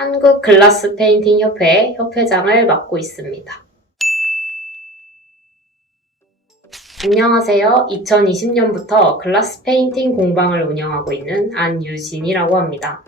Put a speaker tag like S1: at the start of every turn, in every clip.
S1: 한국 글라스 페인팅 협회의 협회장을 맡고 있습니다. 안녕하세요. 2020년부터 글라스 페인팅 공방을 운영하고 있는 안유진이라고 합니다.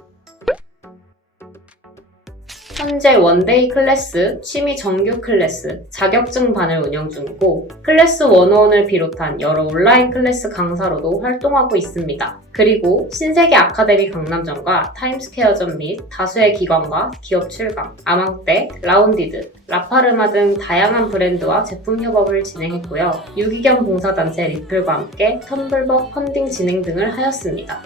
S1: 현재 원데이 클래스, 취미 정규 클래스, 자격증 반을 운영 중이고 클래스 101을 비롯한 여러 온라인 클래스 강사로도 활동하고 있습니다. 그리고 신세계 아카데미 강남점과 타임스퀘어점 및 다수의 기관과 기업 출강, 아망떼, 라운디드, 라파르마 등 다양한 브랜드와 제품 협업을 진행했고요. 유기견 봉사단체 리플과 함께 텀블벅 펀딩 진행 등을 하였습니다.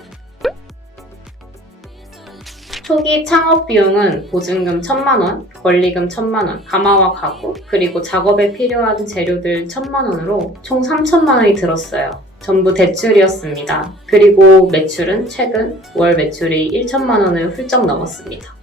S1: 초기 창업 비용은 보증금 1천만 원, 권리금 1천만 원, 가마와 가구, 그리고 작업에 필요한 재료들 1천만 원으로 총 3천만 원이 들었어요. 전부 대출이었습니다. 그리고 매출은 최근 월 매출이 1천만 원을 훌쩍 넘었습니다.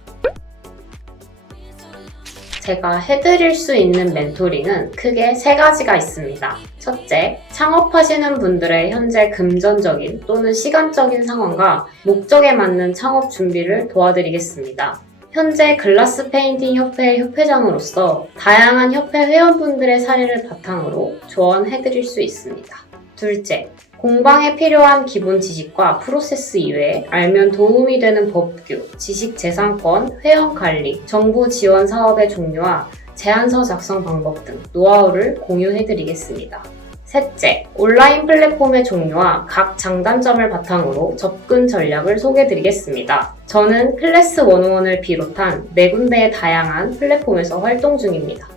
S1: 제가 해드릴 수 있는 멘토링은 크게 세 가지가 있습니다. 첫째, 창업하시는 분들의 현재 금전적인 또는 시간적인 상황과 목적에 맞는 창업 준비를 도와드리겠습니다. 현재 글라스 페인팅 협회 협회장으로서 다양한 협회 회원분들의 사례를 바탕으로 조언해드릴 수 있습니다. 둘째, 공방에 필요한 기본 지식과 프로세스 이외에 알면 도움이 되는 법규, 지식재산권, 회원 관리, 정부 지원 사업의 종류와 제안서 작성 방법 등 노하우를 공유해드리겠습니다. 셋째, 온라인 플랫폼의 종류와 각 장단점을 바탕으로 접근 전략을 소개드리겠습니다. 저는 클래스 101을 비롯한 네 군데의 다양한 플랫폼에서 활동 중입니다.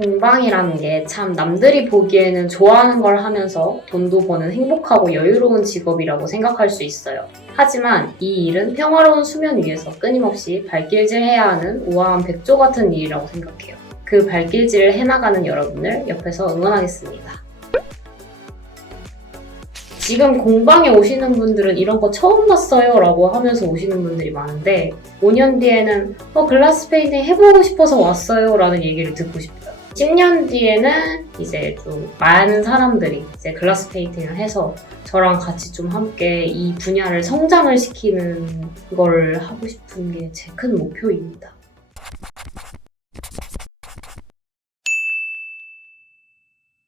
S1: 공방이라는 게 참 남들이 보기에는 좋아하는 걸 하면서 돈도 버는 행복하고 여유로운 직업이라고 생각할 수 있어요. 하지만 이 일은 평화로운 수면 위에서 끊임없이 발길질해야 하는 우아한 백조 같은 일이라고 생각해요. 그 발길질을 해나가는 여러분을 옆에서 응원하겠습니다. 지금 공방에 오시는 분들은 이런 거 처음 봤어요 라고 하면서 오시는 분들이 많은데 5년 뒤에는 어 글라스 페인팅 해보고 싶어서 왔어요 라는 얘기를 듣고 싶어요 10년 뒤에는 이제 좀 많은 사람들이 이제 글라스 페인팅을 해서 저랑 같이 좀 함께 이 분야를 성장을 시키는 걸 하고 싶은 게 제 큰 목표입니다